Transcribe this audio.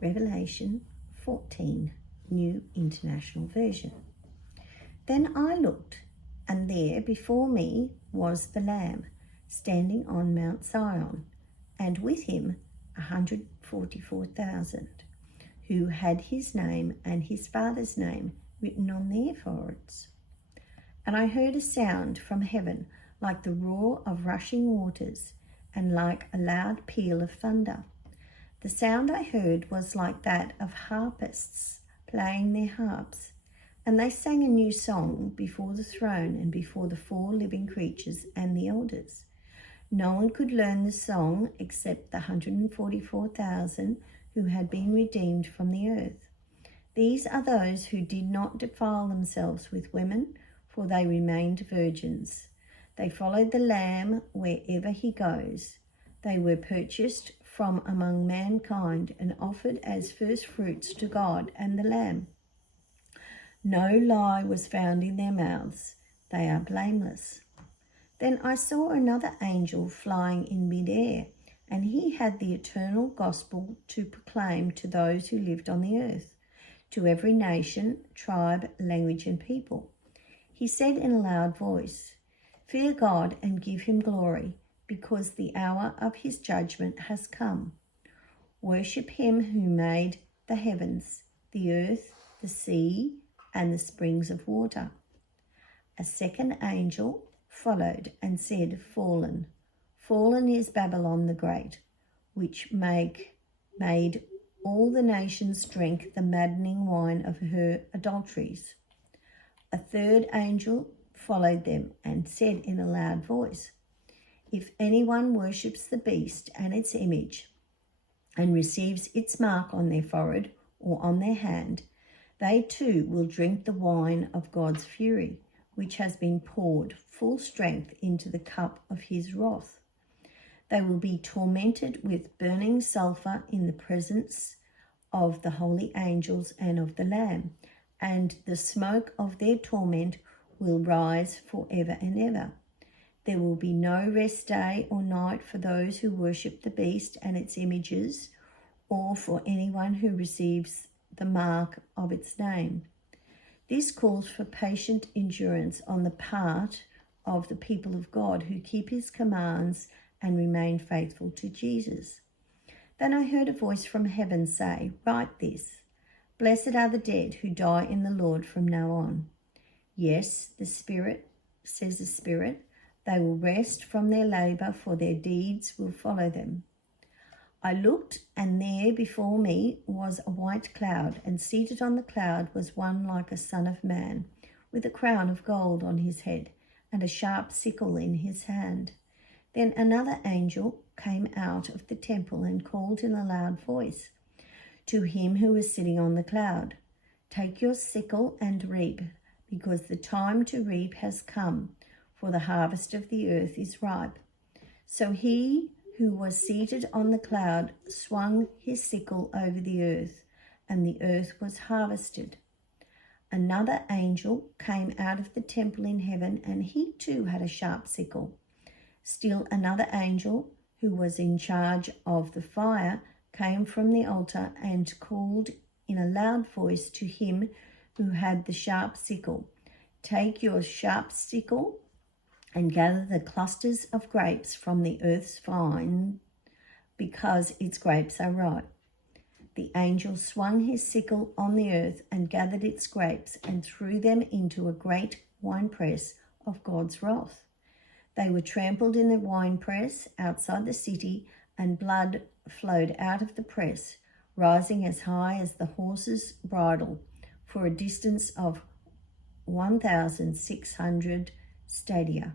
Revelation 14, New International Version. Then I looked, and there before me was the Lamb, standing on Mount Zion, and with him 144,000, who had his name and his Father's name written on their foreheads. And I heard a sound from heaven like the roar of rushing waters, and like a loud peal of thunder. The sound I heard was like that of harpists playing their harps, and they sang a new song before the throne and before the 4 living creatures and the elders. No one could learn the song except the 144,000 who had been redeemed from the earth. These are those who did not defile themselves with women, for they remained virgins. They followed the Lamb wherever he goes. They were purchased from among mankind and offered as first fruits to God and the Lamb. No lie was found in their mouths. They are blameless. Then I saw another angel flying in mid-air, and he had the eternal gospel to proclaim to those who lived on the earth, to every nation, tribe, language, and people. He said in a loud voice, "Fear God and give him glory, because the hour of his judgment has come. Worship him who made the heavens, the earth, the sea, and the springs of water." A second angel followed and said, "Fallen, fallen is Babylon the Great, which made all the nations drink the maddening wine of her adulteries." A third angel followed them and said in a loud voice, "If anyone worships the beast and its image and receives its mark on their forehead or on their hand, they too will drink the wine of God's fury, which has been poured full strength into the cup of his wrath. They will be tormented with burning sulfur in the presence of the holy angels and of the Lamb, and the smoke of their torment will rise forever and ever. There will be no rest day or night for those who worship the beast and its images, or for anyone who receives the mark of its name." This calls for patient endurance on the part of the people of God who keep his commands and remain faithful to Jesus. Then I heard a voice from heaven say, "Write this: Blessed are the dead who die in the Lord from now on." Yes, the Spirit, says the Spirit, they will rest from their labor, for their deeds will follow them. I looked, and there before me was a white cloud, and seated on the cloud was one like a son of man, with a crown of gold on his head, and a sharp sickle in his hand. Then another angel came out of the temple and called in a loud voice to him who was sitting on the cloud, "Take your sickle and reap, because the time to reap has come, for the harvest of the earth is ripe." So he who was seated on the cloud swung his sickle over the earth, and the earth was harvested. Another angel came out of the temple in heaven, and he too had a sharp sickle. Still another angel, who was in charge of the fire, came from the altar and called in a loud voice to him who had the sharp sickle, "Take your sharp sickle and gather the clusters of grapes from the earth's vine, because its grapes are ripe." The angel swung his sickle on the earth and gathered its grapes and threw them into a great winepress of God's wrath. They were trampled in the winepress outside the city, and blood flowed out of the press, rising as high as the horse's bridle, for a distance of 1,600 stadia.